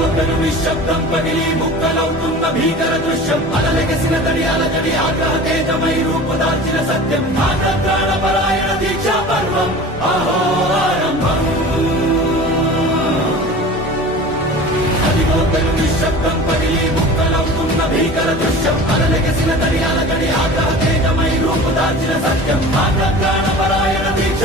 అదిగోపెను నిశ్శబ్దం పగిలి ముక్కలవుతున్న భీకర దృశ్యం అలలెగసిన తడి అలజడి ఆగ్రహ తేజమై రూపుదాల్చిన సత్యం ప్రాణపరాయణ దీక్షా పర్వం అహో ఆరంభం అదిగోపెను నిశ్శబ్దం పగిలి ముక్కలవుతున్న భీకర దృశ్యం అలలెగసిన తడి అలజడి ఆగ్రహ తేజమై రూపుదాల్చిన సత్యం ప్రాణపరాయణ దీక్ష